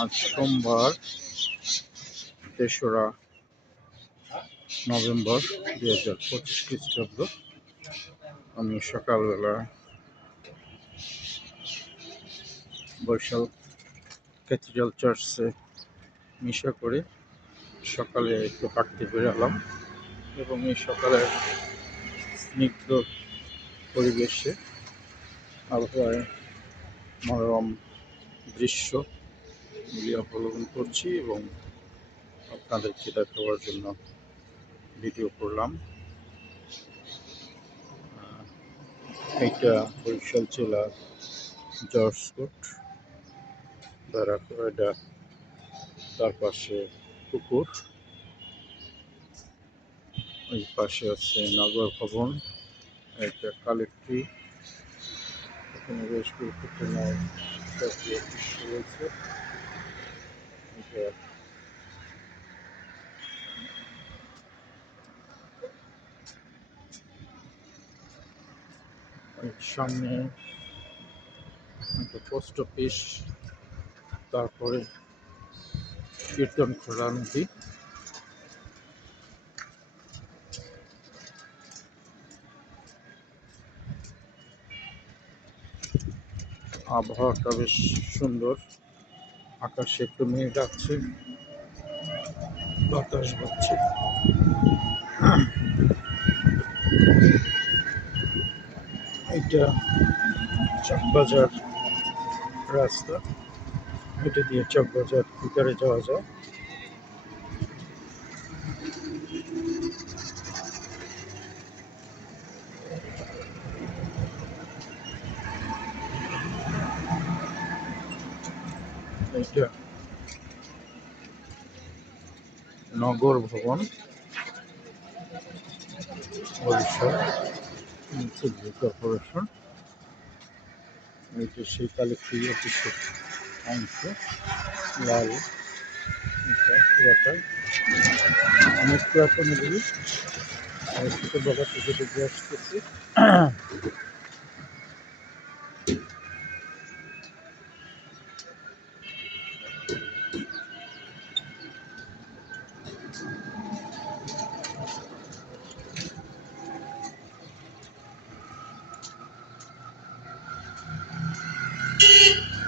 আজ সোমবার ৩রা নভেম্বর 2025 খ্রিস্টাব্দ। আমি সকালবেলা বরিশাল ক্যাথিড্রাল চার্চে মিশা করে সকালে একটু হাঁটতে বেরোলাম এবং এই সকালের স্নিগ্ধ পরিবেশে আবহাওয়ায় মনোরম দৃশ্য মিলিয়ে অবলোকন করছি এবং আপনাদেরকে দেখাবার জন্য ভিডিও করলাম। এইটা বরিশাল জেলার জর্জ কোট বারাকুয়াডা, তার পাশে পুকুর, ওই পাশে আছে নগর ভবন, একটা কালেক্ট্রি, এখানে বেশ গুরুত্বপূর্ণ দৃশ্য রয়েছে। সামনে একটা পোস্ট অফিস, তারপরে কীর্তনখোলা নদী। আবহাওয়াটা বেশ সুন্দর, আকাশে একটু মেঘ আছে, বাতাস বচ্ছে। এটা চকবাজার রাস্তা, এটা দিয়ে চকবাজার ভিতরে যাওয়া যায়। এটা নগর ভবন, বরিশাল মিউনিসিপাল কর্পোরেশন। এটা সেই কালেক্ট্রি অফিসের অংশ, লাল পুরাটাই অনেক পুরাতন এগুলি। ছোটোবেলা থেকে দেখে আসতেছি।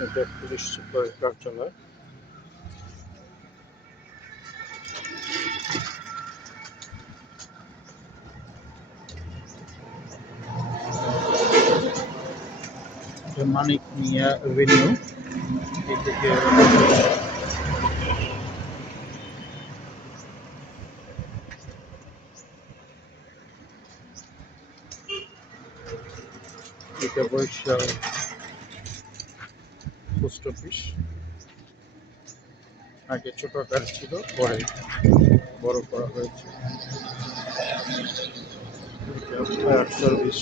এটা পুলিশ সুপারের কার্যালয়। মানিক মিয়া এভিনিউ, এদিকে এটা বরিশাল পোস্ট অফিস। আগে ছোট আকার ছিল, পরে বড় করা হয়েছে। Fire service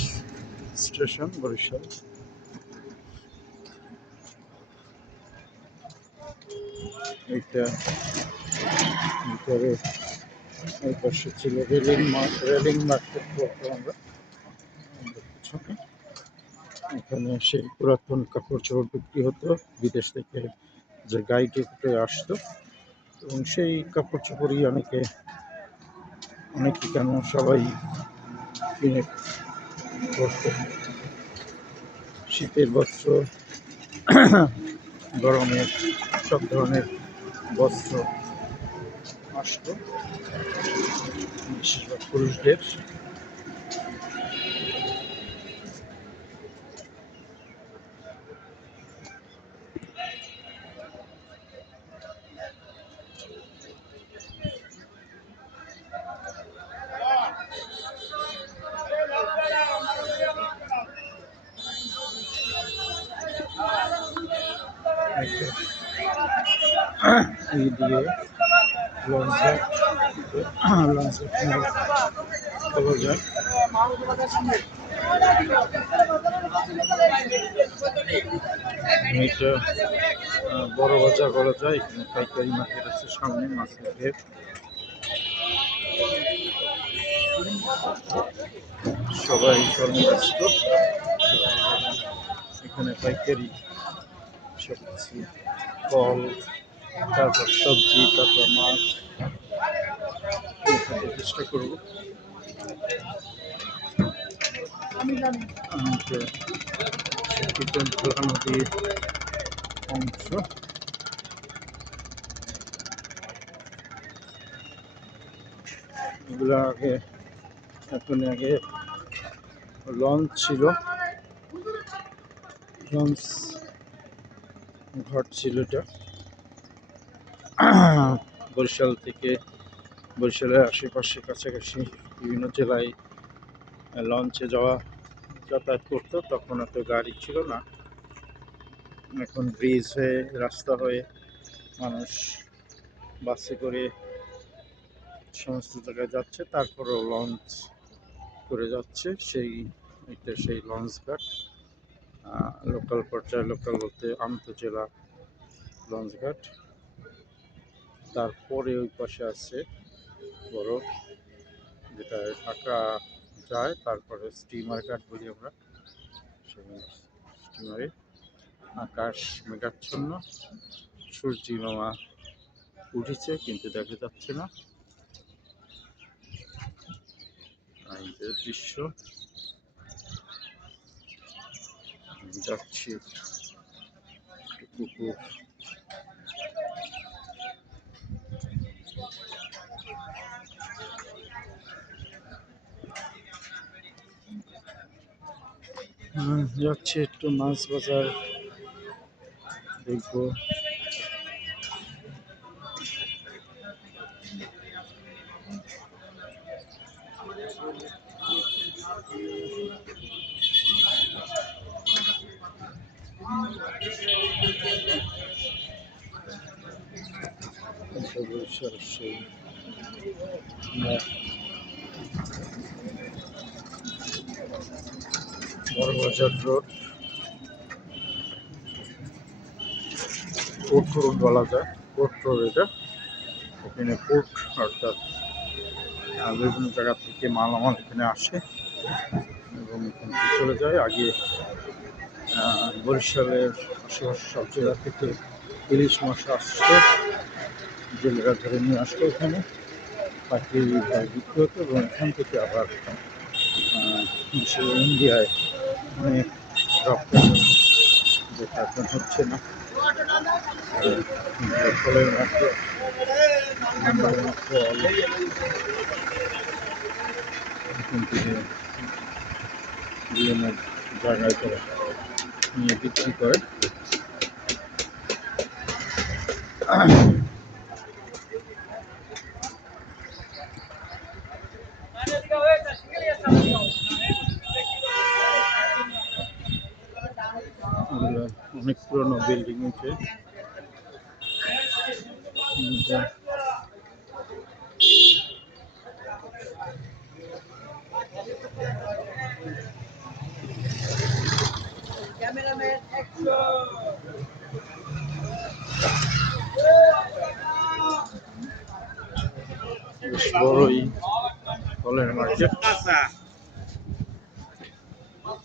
station Barishal. এইটা ভিতরে এই পাশে ছিল রেলিং মার্কেট বলতো আমরা পিছনে। এখানে সেই পুরাতন কাপড় চোপড় বিক্রি হতো, বিদেশ থেকে যে গাইডে করে আসতো, এবং সেই কাপড় চোপড়ই অনেকে কেন সবাই কিনে পরত। শীতের বস্ত্র, গরমের সব ধরনের বস্ত্র আসতো, বেশিরভাগ পুরুষদের। এই দিয়ে লঞ্চঘাট পাওয়া যায়। এটা বড় বাজার বলা যায়। এখানে পাইকারি মার্কেট আছে, সামনে মাছের ঘের। সবাই কর্মব্যস্ত, এখানে পাইকারি সব কিছু ফল, তারপর সবজি, তারপর মাছ খেতে চেষ্টা করবো। ভোলা নদীর অংশ। এগুলো আগে এখন আগে লঞ্চ ছিল, লঞ্চ ঘাট ছিল এটা। বরিশাল থেকে, বরিশালের আশেপাশে কাছাকাছি বিভিন্ন জেলায় লঞ্চে যাতায়াত করতো। তখন এত গাড়ি ছিল না, এখন ব্রিজ হয়ে রাস্তা হয়ে মানুষ বাসে করে সমস্ত জায়গায় যাচ্ছে। তারপরেও লঞ্চ করে যাচ্ছে, সেই লঞ্চ ঘাট। লোকাল পর্যায়ে, লোকাল বলতে আন্তঃজেলা লঞ্চ ঘাট। তারপরে ওই পাশে আছে বড়, যেটা ঢাকা যায়, তারপরে স্টিমার ঘাট বলি আমরা। সেই স্টিমারে আকাশ মেঘাচ্ছন্ন, সূর্যি মামা উঠেছে কিন্তু দেখা যাচ্ছে না। এই যে দৃশ্য, যাচ্ছি পুকুর। যাচ্ছি একটু মাছ বাজার দেখবো। বরিশাল সেই বড়বাজার রোড, পোর্ট রোড বলা যায়, পোর্ট রোড এটা। এখানে পোর্ট অর্থাৎ বিভিন্ন জায়গা থেকে মালামাল এখানে আসে এবং এখানে চলে যায়। আগে বরিশালের আশেপাশে সব জেলা থেকে ইলিশ মাছ আসতো, জেলেরা ধরে নিয়ে আসতো এখানে, পাইকারি বিক্রি হতো এবং এখান থেকে আবার ইন্ডিয়ায় অনেক রপ্তানি, যেটা এখন হচ্ছে না। ফলের মাত্র ফল এখান থেকে বিভিন্ন জায়গায় তারা নিয়ে বিক্রি করে। অনেক পুরনো বিল্ডিং উঠে বেশ বড়ই ফলের মার্কেট।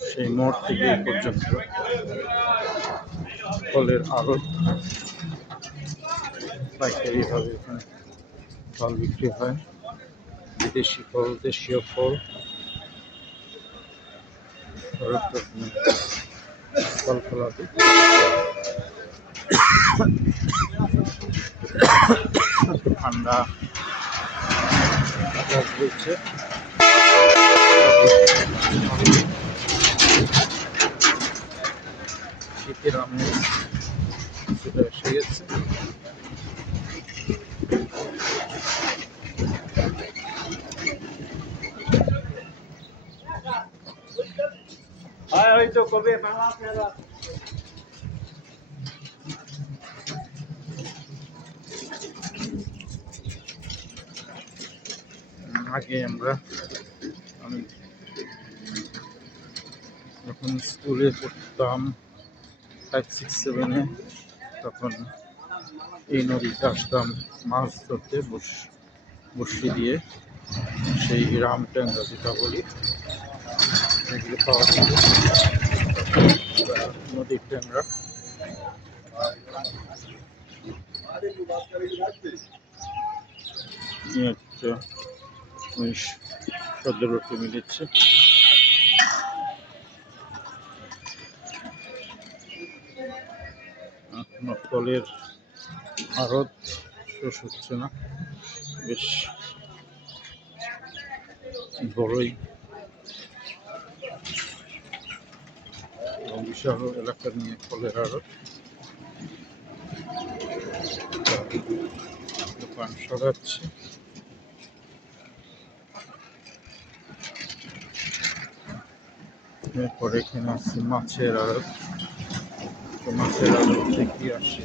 সেই মোড় থেকে এই পর্যন্ত ফলের আড়ত, পাইকারি ভাবে এখানে ফল বিক্রি হয়। বিদেশি ফল, দেশীয় ফল, ফল ফলাদি। ঠান্ডা রয়েছে, শীতের আমেজ সেটা এসে গেছে। হয়তো কবে আগে আমি যখন স্কুলে পড়তাম 5, 6, 7-এ, তখন এই নদীতে আসতাম মাছ ধরতে বড়শি দিয়ে। সেই রাম ট্যাংরা যেটা বলি, এগুলো পাওয়া যেত, নদীর ট্যাংরা। পেঁয়াজটা 17টি দিচ্ছে। এখনো ফলের আড়ত শেষ হচ্ছে না, বেশ বড়ই এবং বিশাল এলাকা নিয়ে ফলের আড়ত। দোকান সরাচ্ছে। এরপরে এখানে আছে মাছের আড়ত, মাছের আড়ত থেকে আসে।